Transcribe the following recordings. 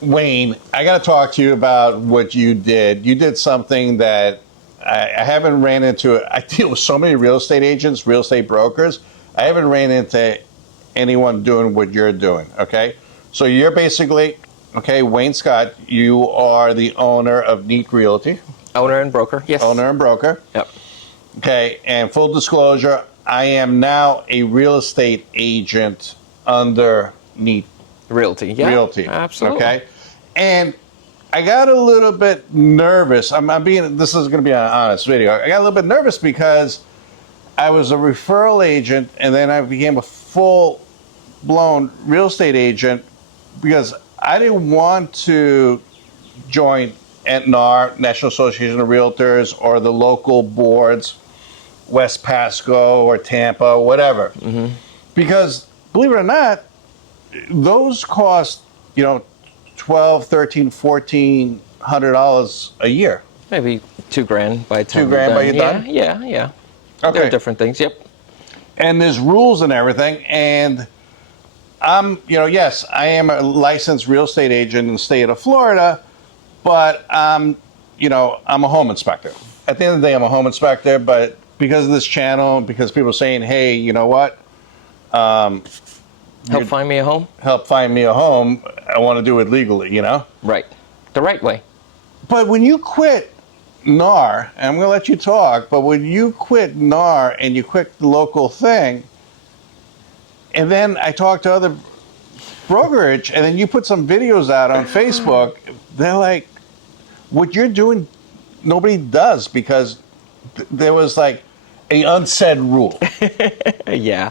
Wayne, I got to talk to you about what you did. You did something that I haven't ran into. I deal with so many real estate agents, real estate brokers. I haven't ran into anyone doing what you're doing. Okay, so you're basically okay, Wayne Scott. You are the owner of Neat Realty. Owner and broker, yes. Owner and broker. Yep. Okay, and full disclosure, I am now a real estate agent under Neat Realty, yeah. Realty. Absolutely. Okay, and I got a little bit nervous. This is going to be an honest video. I got a little bit nervous because I was a referral agent and then I became a full-blown real estate agent because I didn't want to join NAR, National Association of Realtors, or the local boards, West Pasco or Tampa, whatever. Mm-hmm. Because, believe it or not, those cost, $12, $13, $1,400 a year. Maybe $2,000 by the time $2,000 by you're done? Yeah. Okay. There are different things, yep. And there's rules and everything, and yes, I am a licensed real estate agent in the state of Florida, but I'm a home inspector. At the end of the day, I'm a home inspector, but because of this channel, because people are saying, hey, you know what? Help find me a home? Help find me a home. I want to do it legally, Right. The right way. But when you quit NAR, and I'm going to let you talk, but when you quit NAR and you quit the local thing, and then I talked to other brokerage, and then you put some videos out on Facebook, they're like, what you're doing, nobody does, because there was like a unsaid rule. Yeah.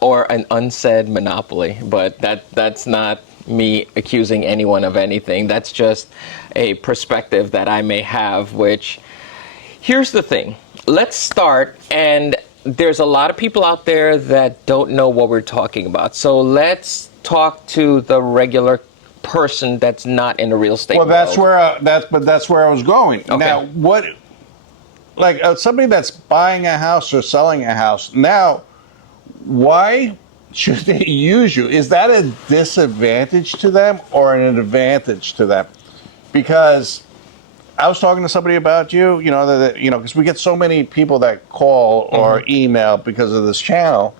Or an unsaid monopoly, but that's not me accusing anyone of anything. That's just a perspective that I may have, which, here's the thing. Let's start, and there's a lot of people out there that don't know what we're talking about. So let's talk to the regular person that's not in the real estate world. That's where I was going. Okay. Now, somebody that's buying a house or selling a house, now, why should they use you? Is that a disadvantage to them or an advantage to them? Because I was talking to somebody about you, because we get so many people that call or email because of this channel,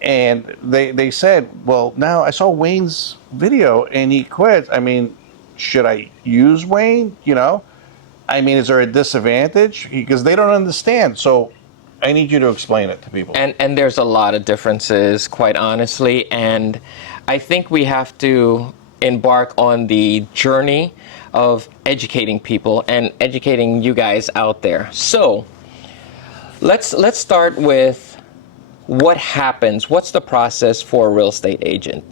and they said, well, now I saw Wayne's video and he quit. I mean, should I use Wayne? Is there a disadvantage? Because they don't understand. So I need you to explain it to people. And there's a lot of differences, quite honestly. And I think we have to embark on the journey of educating people and educating you guys out there. So let's start with what happens. What's the process for a real estate agent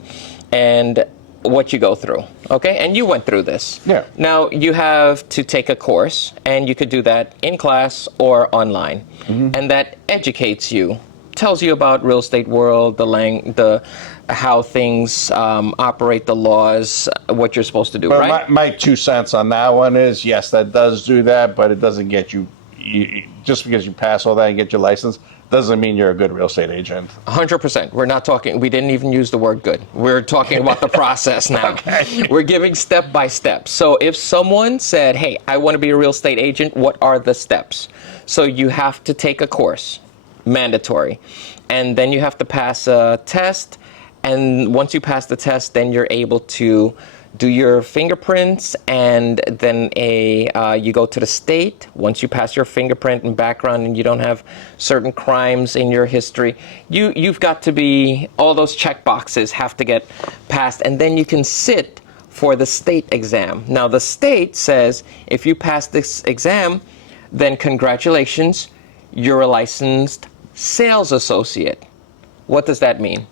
and what you go through? Okay, and you went through this. Yeah. Now you have to take a course, and you could do that in class or online, and that educates you, tells you about real estate world, the how things operate, the laws, what you're supposed to do. But right? my 2 cents on that one is, yes, that does do that, but it doesn't get you just because you pass all that and get your license doesn't mean you're a good real estate agent. 100%. We're not talking, we didn't even use the word good. We're talking about the process now. Okay. We're giving step by step. So if someone said, hey, I want to be a real estate agent, what are the steps? So you have to take a course, mandatory. And then you have to pass a test. And once you pass the test, then you're able to do your fingerprints, and then you go to the state. Once you pass your fingerprint and background and you don't have certain crimes in your history, you've got to be, all those check boxes have to get passed, and then you can sit for the state exam. Now the state says if you pass this exam, then congratulations, you're a licensed sales associate. What does that mean?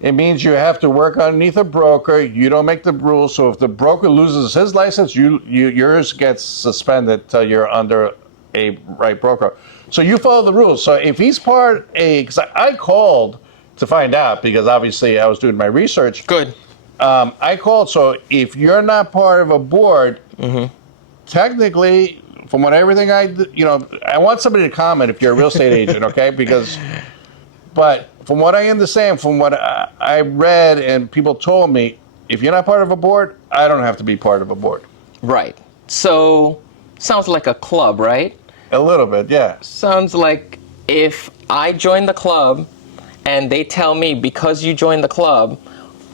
It means you have to work underneath a broker. You don't make the rules. So if the broker loses his license, yours gets suspended till you're under a right broker. So you follow the rules. So if he's because I called to find out, because obviously I was doing my research. Good. I called. So if you're not part of a board, technically, from everything I want somebody to comment if you're a real estate agent, okay? But from what I understand, from what I read and people told me, if you're not part of a board, I don't have to be part of a board. Right. So, sounds like a club, right? A little bit, yeah. Sounds like if I join the club and they tell me because you joined the club,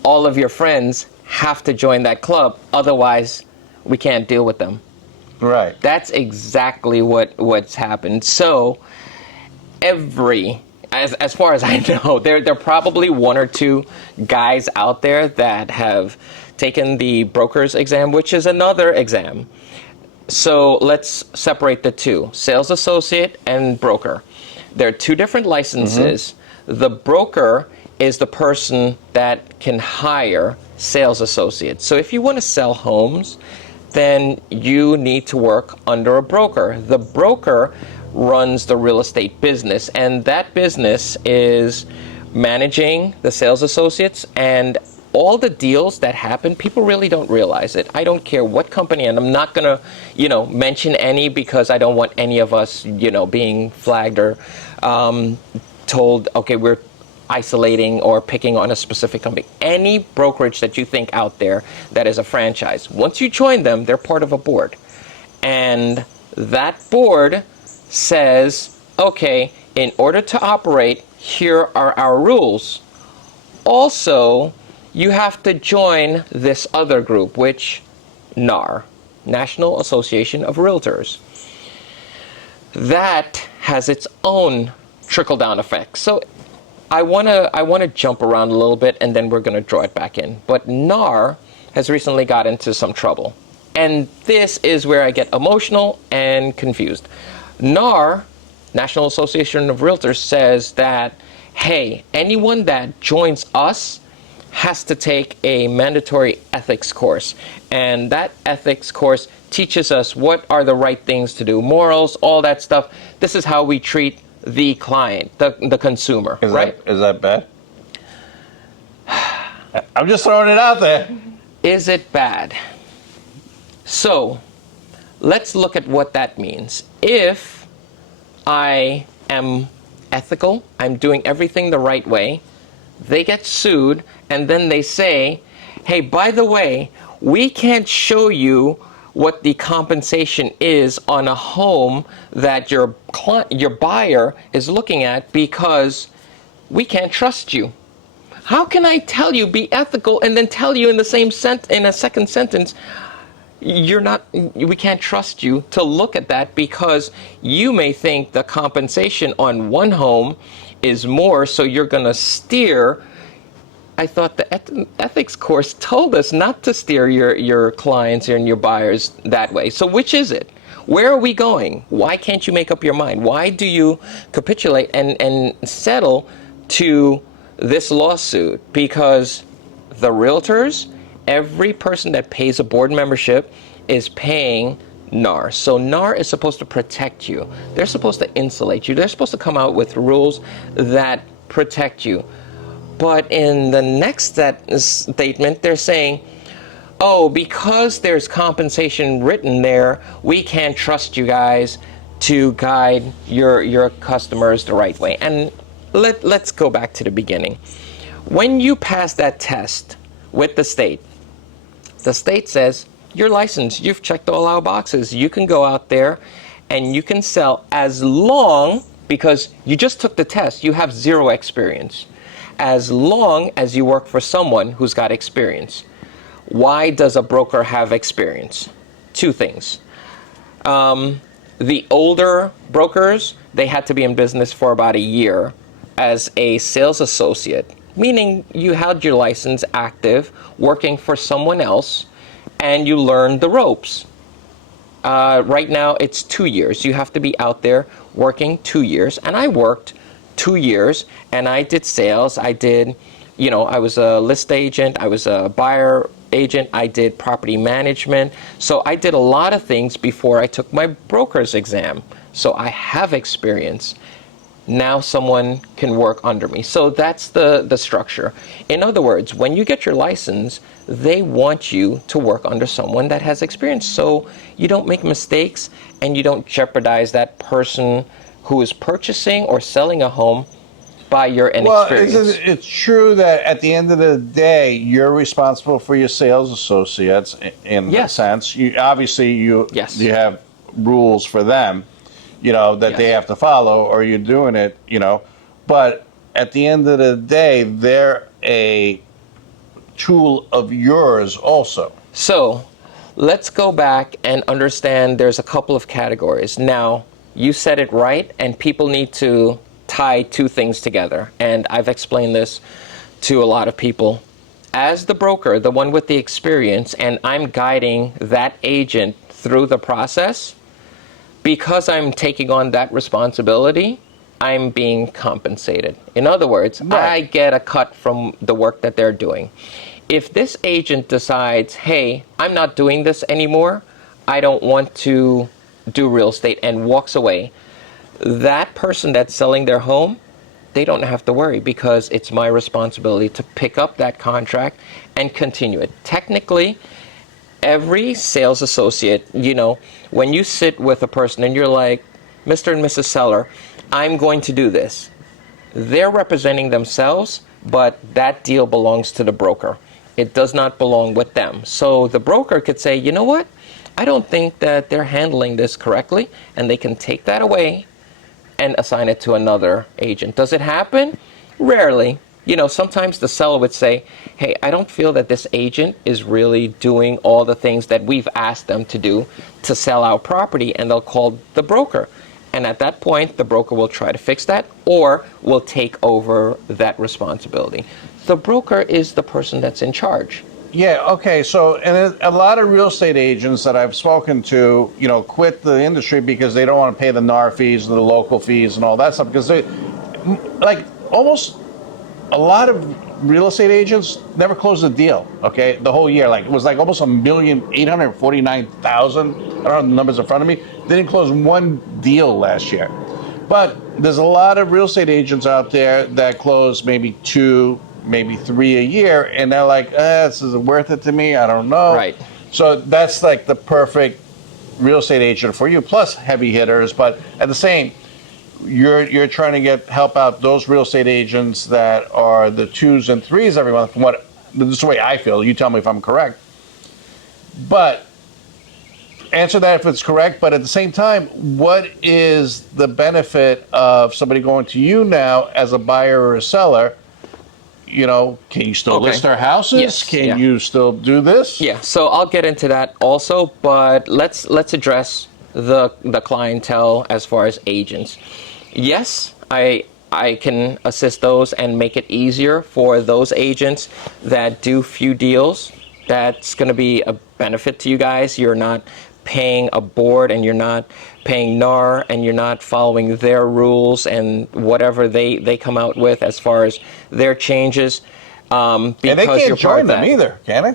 all of your friends have to join that club, otherwise we can't deal with them. Right. That's exactly what's happened. So as far as I know, there are probably one or two guys out there that have taken the broker's exam, which is another exam. So let's separate the two, sales associate and broker. There are two different licenses. The broker is the person that can hire sales associates. So if you want to sell homes, then you need to work under a broker. The broker runs the real estate business, and that business is managing the sales associates, and all the deals that happen, people really don't realize it. I don't care what company, and I'm not going to, mention any because I don't want any of us, being flagged or told, okay, we're isolating or picking on a specific company. Any brokerage that you think out there that is a franchise, once you join them, they're part of a board. And that board says, okay, in order to operate, here are our rules. Also, you have to join this other group, which NAR, National Association of Realtors. That has its own trickle-down effect. So I want to jump around a little bit, and then we're going to draw it back in. But NAR has recently got into some trouble. And this is where I get emotional and confused. NAR, National Association of Realtors, says that, hey, anyone that joins us has to take a mandatory ethics course. And that ethics course teaches us what are the right things to do, morals, all that stuff. This is how we treat the client, the consumer, right? Is that bad? I'm just throwing it out there. Is it bad? So, let's look at what that means. If I am ethical, I'm doing everything the right way, they get sued, and then they say, hey, by the way, we can't show you what the compensation is on a home that your buyer is looking at because we can't trust you. How can I tell you be ethical and then tell you in a second sentence we can't trust you to look at that because you may think the compensation on one home is more, so you're going to steer. I thought the ethics course told us not to steer your clients and your buyers that way. So which is it? Where are we going? Why can't you make up your mind? Why do you capitulate and settle to this lawsuit? Because the realtors, every person that pays a board membership is paying NAR. So NAR is supposed to protect you. They're supposed to insulate you. They're supposed to come out with rules that protect you. But in the next statement, they're saying, oh, because there's compensation written there, we can't trust you guys to guide your customers the right way. And let's go back to the beginning. When you pass that test with the state says, you're licensed, you've checked all our boxes. You can go out there and you can sell as long, because you just took the test, you have zero experience. As long as you work for someone who's got experience. Why does a broker have experience? Two things. The older brokers, they had to be in business for about a year as a sales associate, meaning you held your license active, working for someone else, and you learned the ropes. Right now, it's 2 years. You have to be out there working 2 years, and I worked 2 years, and I did sales. I was a list agent, I was a buyer agent, I did property management. So I did a lot of things before I took my broker's exam. So I have experience. Now someone can work under me. So that's the structure. In other words, when you get your license, they want you to work under someone that has experience. So you don't make mistakes and you don't jeopardize that person who is purchasing or selling a home by your Well, inexperience. it's true that at the end of the day, you're responsible for your sales associates in a Yes. sense. You obviously Yes. you have rules for them, that they Yes. have to follow, or you're doing it, But at the end of the day, they're a tool of yours also. So let's go back and understand there's a couple of categories. Now, you said it right, and people need to tie two things together. And I've explained this to a lot of people. As the broker, the one with the experience, and I'm guiding that agent through the process, because I'm taking on that responsibility, I'm being compensated. In other words, Right. I get a cut from the work that they're doing. If this agent decides, hey, I'm not doing this anymore, I don't want to do real estate, and walks away, that person that's selling their home, they don't have to worry because it's my responsibility to pick up that contract and continue it. Technically, every sales associate, when you sit with a person and you're like, Mr. and Mrs. Seller, I'm going to do this. They're representing themselves, but that deal belongs to the broker. It does not belong with them. So the broker could say, you know what? I don't think that they're handling this correctly, and they can take that away and assign it to another agent. Does it happen? Rarely. Sometimes the seller would say, hey, I don't feel that this agent is really doing all the things that we've asked them to do to sell our property, and they'll call the broker. And at that point, the broker will try to fix that or will take over that responsibility. The broker is the person that's in charge. Yeah, okay. So, and a lot of real estate agents that I've spoken to, quit the industry because they don't want to pay the NAR fees, the local fees, and all that stuff. Because almost a lot of real estate agents never closed a deal. Okay, the whole year, it was almost 1,849,000. I don't have the numbers in front of me. They didn't close one deal last year. But there's a lot of real estate agents out there that close maybe 2, maybe 3 a year, and they're like, this isn't worth it to me. I don't know. Right. So that's the perfect real estate agent for you, plus heavy hitters. But at the same, you're trying to help out those real estate agents that are the 2s and 3s every month. This is the way I feel. You tell me if I'm correct. But answer that if it's correct. But at the same time, what is the benefit of somebody going to you now as a buyer or a seller? Can you still Okay. list their houses? Yes, Can yeah. you still do this? Yeah, so I'll get into that also, but let's address the clientele as far as agents. Yes, I can assist those and make it easier for those agents that do few deals. That's going to be a benefit to you guys. You're not paying a board, and you're not paying NAR, and you're not following their rules and whatever they come out with as far as their changes. And they can't join them either, can they?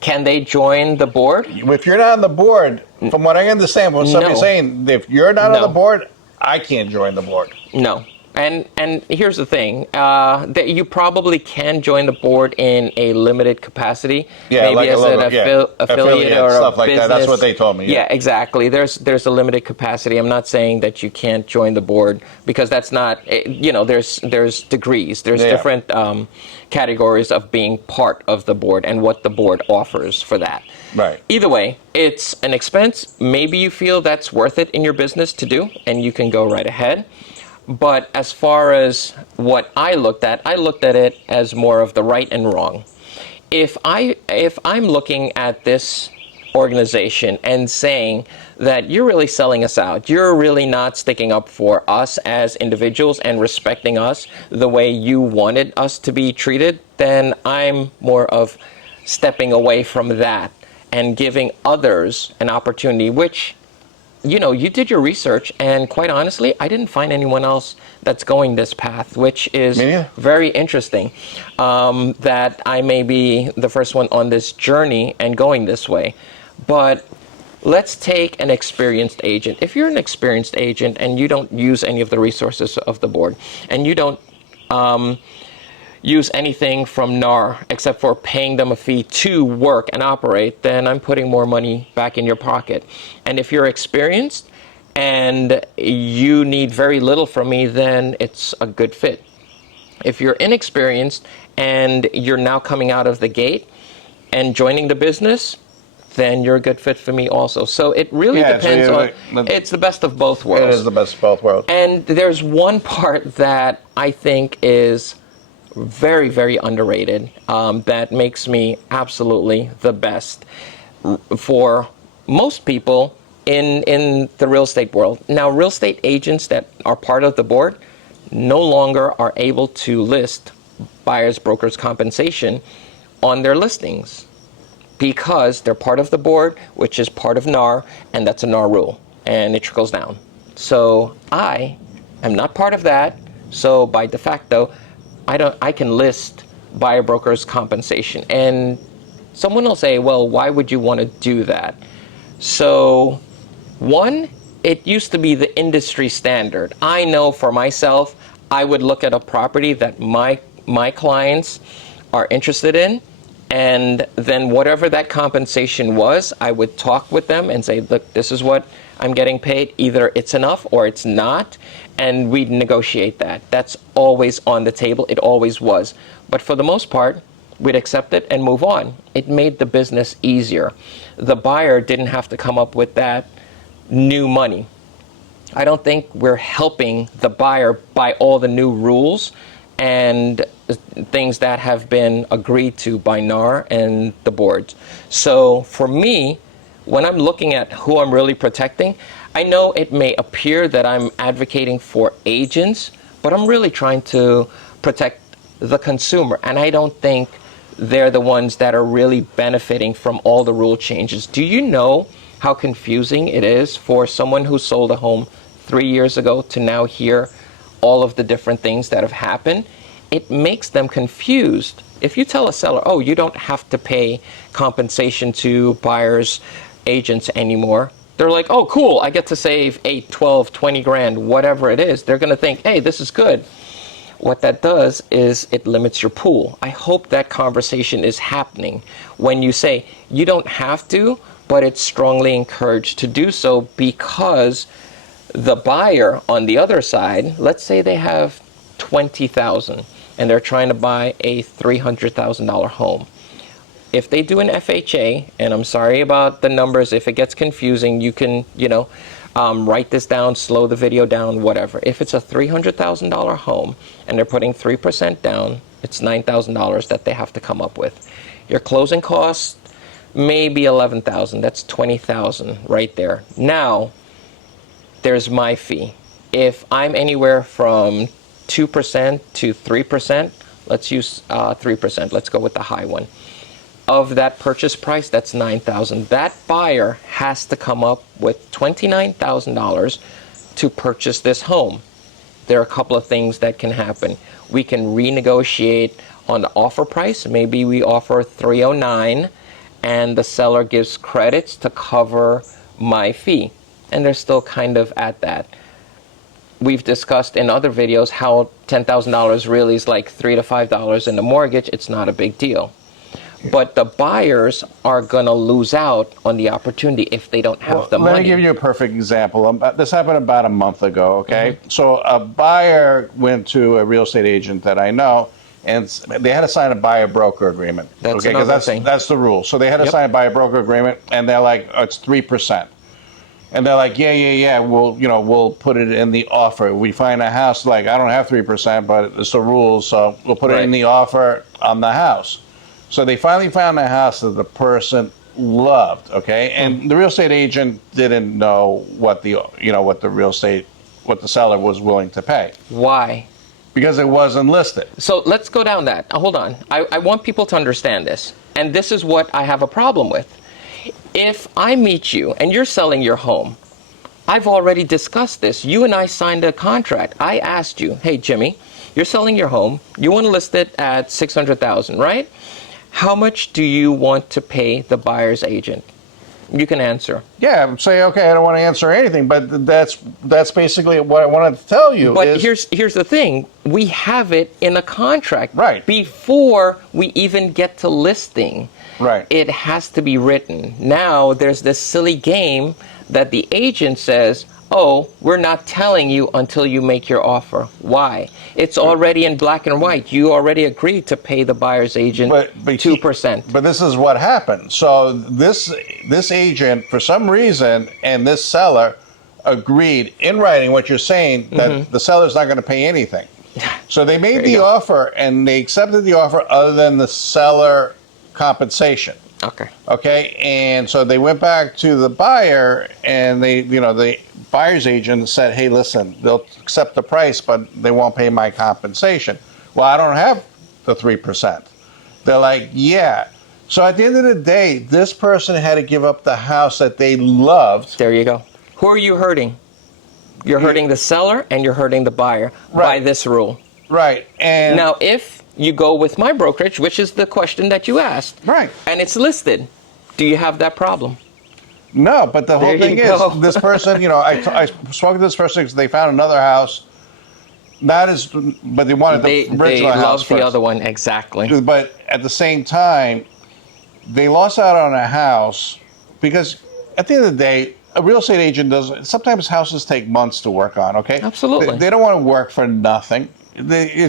Can they join the board? If you're not on the board, from what I understand, what somebody's No. saying, if you're not on No. the board, I can't join the board. No. And here's the thing, that you probably can join the board in a limited capacity, Yeah, maybe like as an affiliate affiliate, or stuff a like business. that. That's what they told me. Yeah, exactly. There's a limited capacity. I'm not saying that you can't join the board, because that's not, there's degrees. There's Yeah. different categories of being part of the board and what the board offers for that. Right. Either way, it's an expense. Maybe you feel that's worth it in your business to do, and you can go right ahead. But as far as what I looked at it as more of the right and wrong. If I'm looking at this organization and saying that you're really selling us out, you're really not sticking up for us as individuals and respecting us the way you wanted us to be treated, then I'm more of stepping away from that and giving others an opportunity, which, you did your research, and quite honestly, I didn't find anyone else that's going this path, which is very interesting, that I may be the first one on this journey and going this way. But let's take an experienced agent. If you're an experienced agent and you don't use any of the resources of the board, and you don't use anything from NAR except for paying them a fee to work and operate, then I'm putting more money back in your pocket. And if you're experienced and you need very little from me, then it's a good fit. If you're inexperienced and you're now coming out of the gate and joining the business, then you're a good fit for me also. So it really depends on, it's the best of both worlds. It is the best of both worlds. And there's one part that I think is very, very underrated, that makes me absolutely the best for most people in the real estate world. Now, real estate agents that are part of the board no longer are able to list buyers brokers compensation on their listings because they're part of the board, which is part of NAR, and that's a NAR rule, and it trickles down. So I am not part of that, so by de facto, I can list buyer brokers compensation. And someone will say, well, why would you want to do that? So one, it used to be the industry standard. I know for myself, I would look at a property that my clients are interested in, and then whatever that compensation was, I would talk with them and say, look, this is what I'm getting paid. Either it's enough or it's not, and we'd negotiate that. That's always on the table. It always was. But for the most part, we'd accept it and move on. It made the business easier. The buyer didn't have to come up with that new money. I don't think we're helping the buyer by all the new rules and things that have been agreed to by NAR and the boards. So for me, when I'm looking at who I'm really protecting, I know it may appear that I'm advocating for agents, but I'm really trying to protect the consumer. And I don't think they're the ones that are really benefiting from all the rule changes. Do you know how confusing it is for someone who sold a home 3 years ago to now hear all of the different things that have happened? It makes them confused. If you tell a seller, oh, you don't have to pay compensation to buyers agents anymore, they're like, oh, cool, I get to save 8, 12, 20 grand, whatever it is. They're going to think, hey, this is good. What that does is it limits your pool. I hope that conversation is happening when you say you don't have to, but it's strongly encouraged to do so, because the buyer on the other side, let's say they have $20,000 and they're trying to buy a $300,000 home. If they do an FHA, and I'm sorry about the numbers, if it gets confusing, you can, write this down, slow the video down, whatever. If it's a $300,000 home and they're putting 3% down, it's $9,000 that they have to come up with. Your closing costs, maybe $11,000. That's $20,000 right there. Now, there's my fee. If I'm anywhere from 2% to 3%, let's use 3%. Let's go with the high one. Of that purchase price, that's $9,000. That buyer has to come up with $29,000 to purchase this home. There are a couple of things that can happen. We can renegotiate on the offer price. Maybe we offer $309 and the seller gives credits to cover my fee. And they're still kind of at that. We've discussed in other videos how $10,000 really is like $3 to $5 in the mortgage. It's not a big deal. But the buyers are going to lose out on the opportunity if they don't have the money. Let me give you a perfect example. This happened about a month ago, okay? Mm-hmm. So a buyer went to a real estate agent that I know, and they had to sign a buyer-broker agreement. That's okay, because that's the rule. So they had to sign a buyer-broker agreement, and they're like, oh, it's 3%. And they're like, yeah, we'll put it in the offer. We find a house, like, I don't have 3%, but it's the rules, so we'll put it in the offer on the house. So they finally found a house that the person loved, okay? And the real estate agent didn't know what the seller was willing to pay. Why? Because it wasn't listed. So let's go down that. Hold on. I want people to understand this. And this is what I have a problem with. If I meet you and you're selling your home, I've already discussed this. You and I signed a contract. I asked you, hey, Jimmy, you're selling your home. You want to list it at $600,000, right? How much do you want to pay the buyer's agent? You can answer. Yeah, say, okay, I don't want to answer anything, but that's basically what I wanted to tell you. But here's the thing. We have it in a contract. Right. Before we even get to listing. Right. It has to be written. Now, there's this silly game that the agent says, oh, we're not telling you until you make your offer. Why? It's already in black and white. You already agreed to pay the buyer's agent 2%. But this is what happened. So this agent, for some reason, and this seller agreed in writing what you're saying, that the seller's not going to pay anything. So they made the offer, and they accepted the offer other than the seller compensation. Okay. Okay, and so they went back to the buyer, and the buyer's agent said, hey, listen, they'll accept the price, but they won't pay my compensation. Well, I don't have the 3%. They're like, yeah. So at the end of the day, this person had to give up the house that they loved. There you go. Who are you hurting? You're hurting the seller and you're hurting the buyer by this rule. Right. And now, if you go with my brokerage, which is the question that you asked, right, and it's listed, do you have that problem? No, but the whole thing is, this person, I spoke to this person because they found another house. But they wanted the original house loved first. the other one, exactly. But at the same time, they lost out on a house because at the end of the day, a real estate agent sometimes houses take months to work on, okay? Absolutely. They don't want to work for nothing. They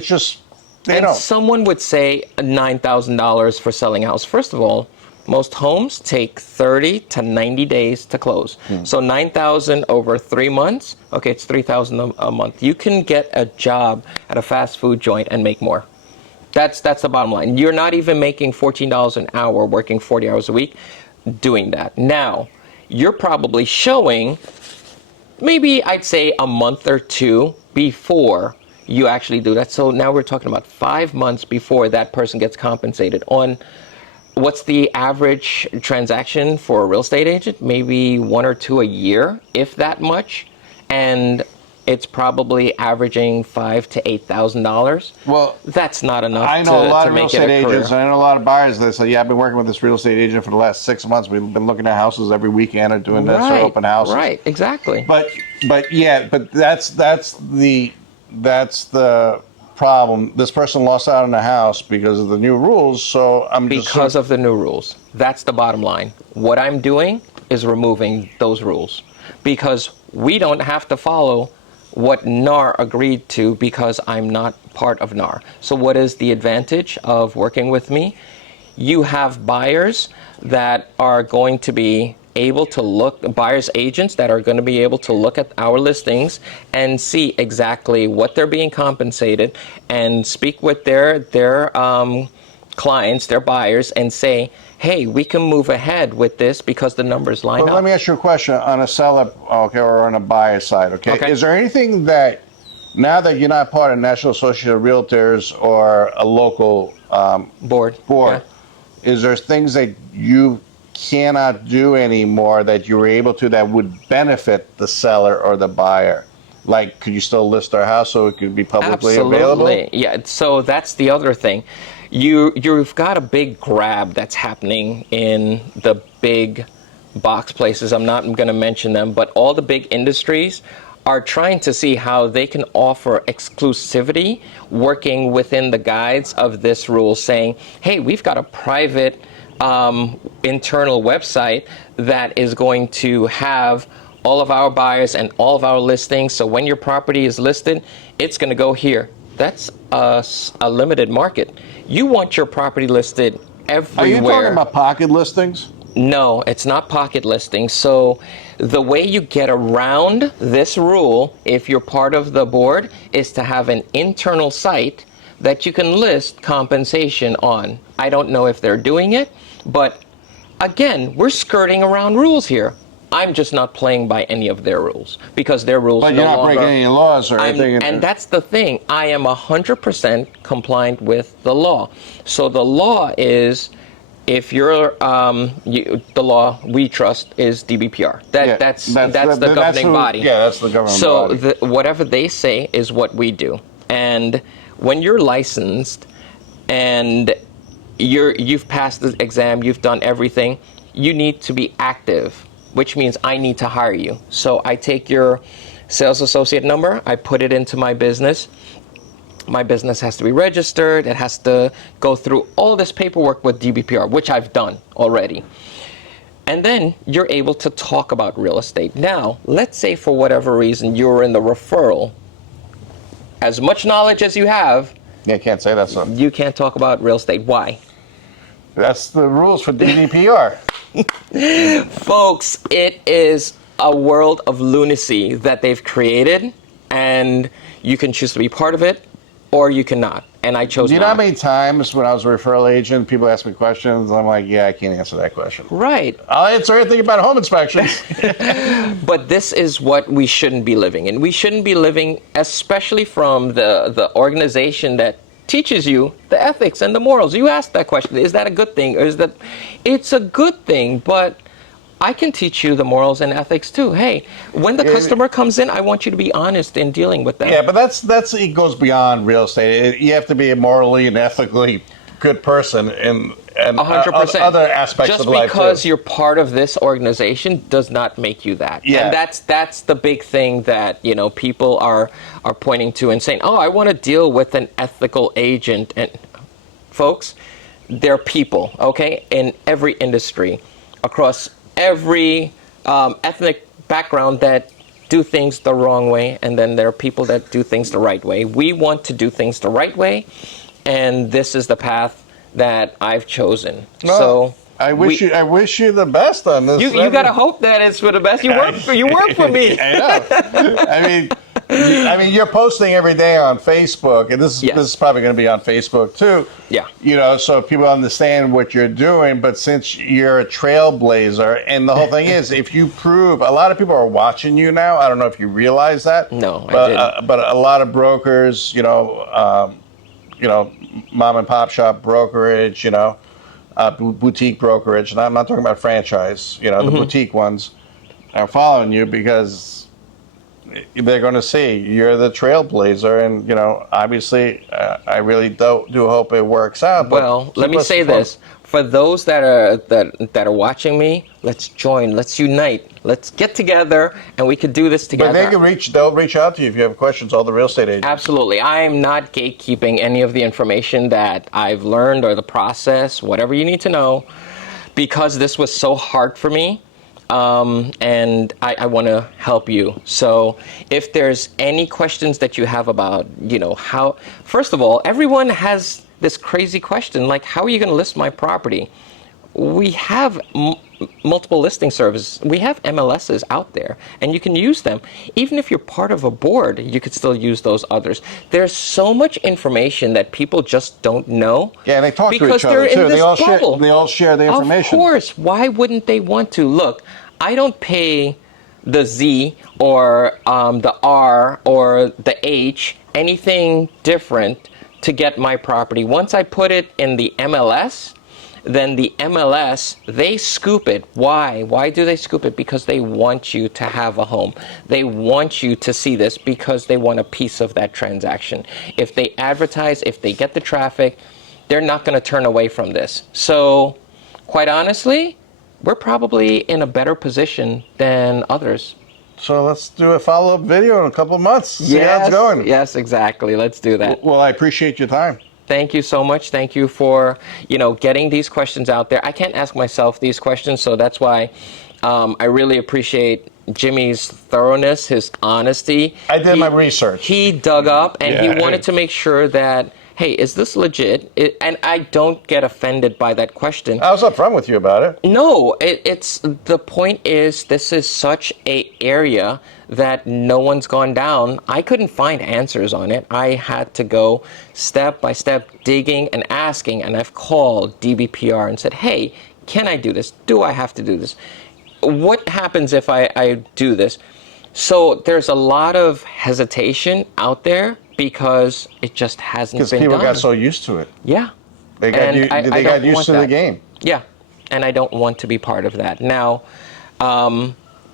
don't. Someone would say $9,000 for selling a house. First of all, most homes take 30 to 90 days to close. So $9,000 over 3 months, okay, it's $3,000 a month. You can get a job at a fast food joint and make more. That's the bottom line. You're not even making $14 an hour working 40 hours a week doing that. Now, you're probably showing maybe I'd say a month or two before you actually do that. So now we're talking about 5 months before that person gets compensated on what's the average transaction for a real estate agent? Maybe 1 or 2 a year, if that much. And it's probably averaging $5,000 to $8,000. Well, that's not enough. I know a lot of real make it estate a career. agents. I know a lot of buyers that say, "Yeah, I've been working with this real estate agent for the last 6 months. We've been looking at houses every weekend or doing this or open houses." Right, exactly. But that's the problem. This person lost out on the house because of the new rules. So because of the new rules. That's the bottom line. What I'm doing is removing those rules because we don't have to follow what NAR agreed to because I'm not part of NAR. So what is the advantage of working with me? You have buyers that are going to be able to look, buyers agents that are going to be able to look at our listings and see exactly what they're being compensated and speak with their clients, their buyers, and say, hey, we can move ahead with this because the numbers line up. Let me ask you a question on a seller, okay, or on a buyer side, okay? Is there anything that, now that you're not part of National Association of Realtors or a local board, is there things that you cannot do anymore that you were able to that would benefit the seller or the buyer? Like, could you still list our house so it could be publicly available? Absolutely, yeah. So that's the other thing. You've got a big grab that's happening in the big box places. I'm not going to mention them, but all the big industries are trying to see how they can offer exclusivity working within the guides of this rule, saying, hey, we've got a private internal website that is going to have all of our buyers and all of our listings. So when your property is listed, it's going to go here. That's a limited market. You want your property listed everywhere. Are you talking about pocket listings? No, it's not pocket listings. So the way you get around this rule, if you're part of the board, is to have an internal site that you can list compensation on. I don't know if they're doing it, but again, we're skirting around rules here. I'm just not playing by any of their rules because their rules But you're not breaking any laws or anything. And that's the thing. I am 100% compliant with the law. So the law is, if you're the law we trust is DBPR. That's the governing body. Yeah, that's the governing body. So whatever they say is what we do. And when you're licensed and you've passed the exam, you've done everything, you need to be active, which means I need to hire you. So I take your sales associate number, I put it into my business. My business has to be registered. It has to go through all this paperwork with DBPR, which I've done already. And then you're able to talk about real estate. Now, let's say for whatever reason you're in the referral. As much knowledge as you have, Yeah, I can't say that, son. you can't talk about real estate. Why? That's the rules for DDPR. Folks, it is a world of lunacy that they've created, and you can choose to be part of it or you cannot. And I chose Do you know not. how many times when I was a referral agent, people ask me questions, I'm like, yeah, I can't answer that question. Right. I'll answer anything about home inspections. But this is what we shouldn't be living in. We shouldn't be living, especially from the organization that teaches you the ethics and the morals. You asked that question, is that a good thing? Or is that, it's a good thing, but I can teach you the morals and ethics too. Hey, when the customer comes in, I want you to be honest in dealing with them. Yeah, but that's it goes beyond real estate. You have to be a morally and ethically good person and 100%. other aspects Just of life because too. you're part of this organization does not make you that. Yeah. And that's the big thing that, people are pointing to and saying, "Oh, I want to deal with an ethical agent." And folks, they're people, okay? In every industry, across every ethnic background that do things the wrong way, and then there are people that do things the right way. We want to do things the right way, and this is the path that I've chosen. So I wish you the best on this. you gotta hope that it's for the best. You work for me. I know. I mean, you're posting every day on Facebook, and this Yes. is probably going to be on Facebook too. Yeah. So people understand what you're doing. But since you're a trailblazer, and the whole thing is, if you prove, a lot of people are watching you now. I don't know if you realize that. No, I but didn't. but a lot of brokers, mom and pop shop brokerage, boutique brokerage. And I'm not talking about franchise. Mm-hmm. The boutique ones are following you because they're going to see you're the trailblazer, and obviously, I really do hope it works out. But Well, let keep me us say informed. this: for those that are watching me, let's join, let's unite, let's get together, and we could do this together. But they'll reach out to you if you have questions. All the real estate agents. Absolutely. I am not gatekeeping any of the information that I've learned or the process, whatever you need to know, because this was so hard for me. And I want to help you. So if there's any questions that you have about, how, first of all, everyone has this crazy question, like, how are you going to list my property? We have multiple listing services. We have MLSs out there, and you can use them. Even if you're part of a board, you could still use those others. There's so much information that people just don't know. Yeah, and they talk to because each other they're too. in this bubble. They all share the information. Of course. Why wouldn't they want to? Look, I don't pay the Z or the R or the H, anything different to get my property. Once I put it in the MLS, then the MLS, they scoop it. Why? Why do they scoop it? Because they want you to have a home. They want you to see this because they want a piece of that transaction. If they advertise, if they get the traffic, they're not going to turn away from this. So, quite honestly, we're probably in a better position than others. So let's do a follow-up video in a couple of months. See how it's going. Yes, exactly. Let's do that. Well, I appreciate your time. Thank you so much. Thank you for, getting these questions out there. I can't ask myself these questions, so that's why I really appreciate Jimmy's thoroughness, his honesty. I did my research. He dug up, and Yeah. he wanted to make sure that, hey, is this legit? And I don't get offended by that question. I was upfront with you about it. No, it's the point is this is such a area that no one's gone down. I couldn't find answers on it. I had to go step by step digging and asking, and I've called DBPR and said, hey, can I do this? Do I have to do this? What happens if I do this? So there's a lot of hesitation out there because it just hasn't Because been people done. got so used to it. Yeah. They got, And I they don't got used want to the that. game. Yeah, and I don't want to be part of that. Now,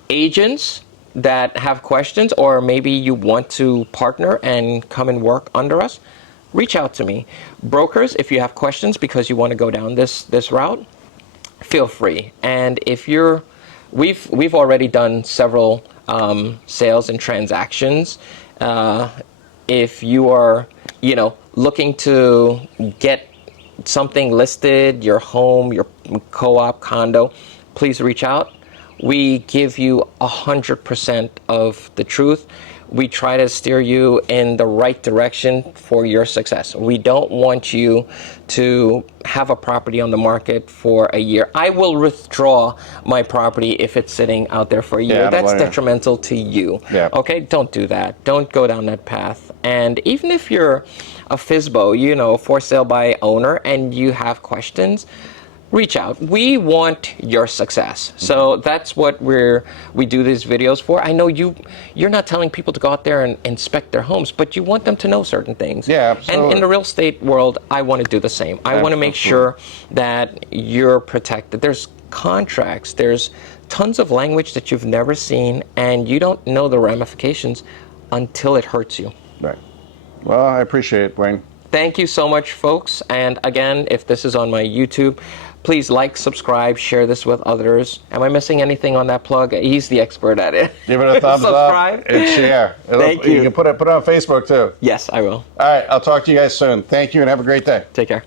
agents that have questions, or maybe you want to partner and come and work under us, reach out to me. Brokers, if you have questions because you want to go down this route, feel free. And if we've already done several sales and transactions. If you are, looking to get something listed, your home, your co-op, condo, please reach out. We give you 100% of the truth. We try to steer you in the right direction for your success. We don't want you to have a property on the market for a year. I will withdraw my property if it's sitting out there for a year. I don't That's blame you. detrimental to you. Yeah. Okay, don't do that. Don't go down that path. And even if you're a FSBO, for sale by owner, and you have questions, reach out. We want your success. So that's what we do these videos for. I know you're not telling people to go out there and inspect their homes, but you want them to know certain things. Yeah, absolutely. And in the real estate world, I want to do the same. I want to make sure that you're protected. There's contracts, there's tons of language that you've never seen, and you don't know the ramifications until it hurts you. Right. Well, I appreciate it, Wayne. Thank you so much, folks. And again, if this is on my YouTube, please like, subscribe, share this with others. Am I missing anything on that plug? He's the expert at it. Give it a thumbs Subscribe. up and share. Thank you. You can put it on Facebook too. Yes, I will. All right. I'll talk to you guys soon. Thank you and have a great day. Take care.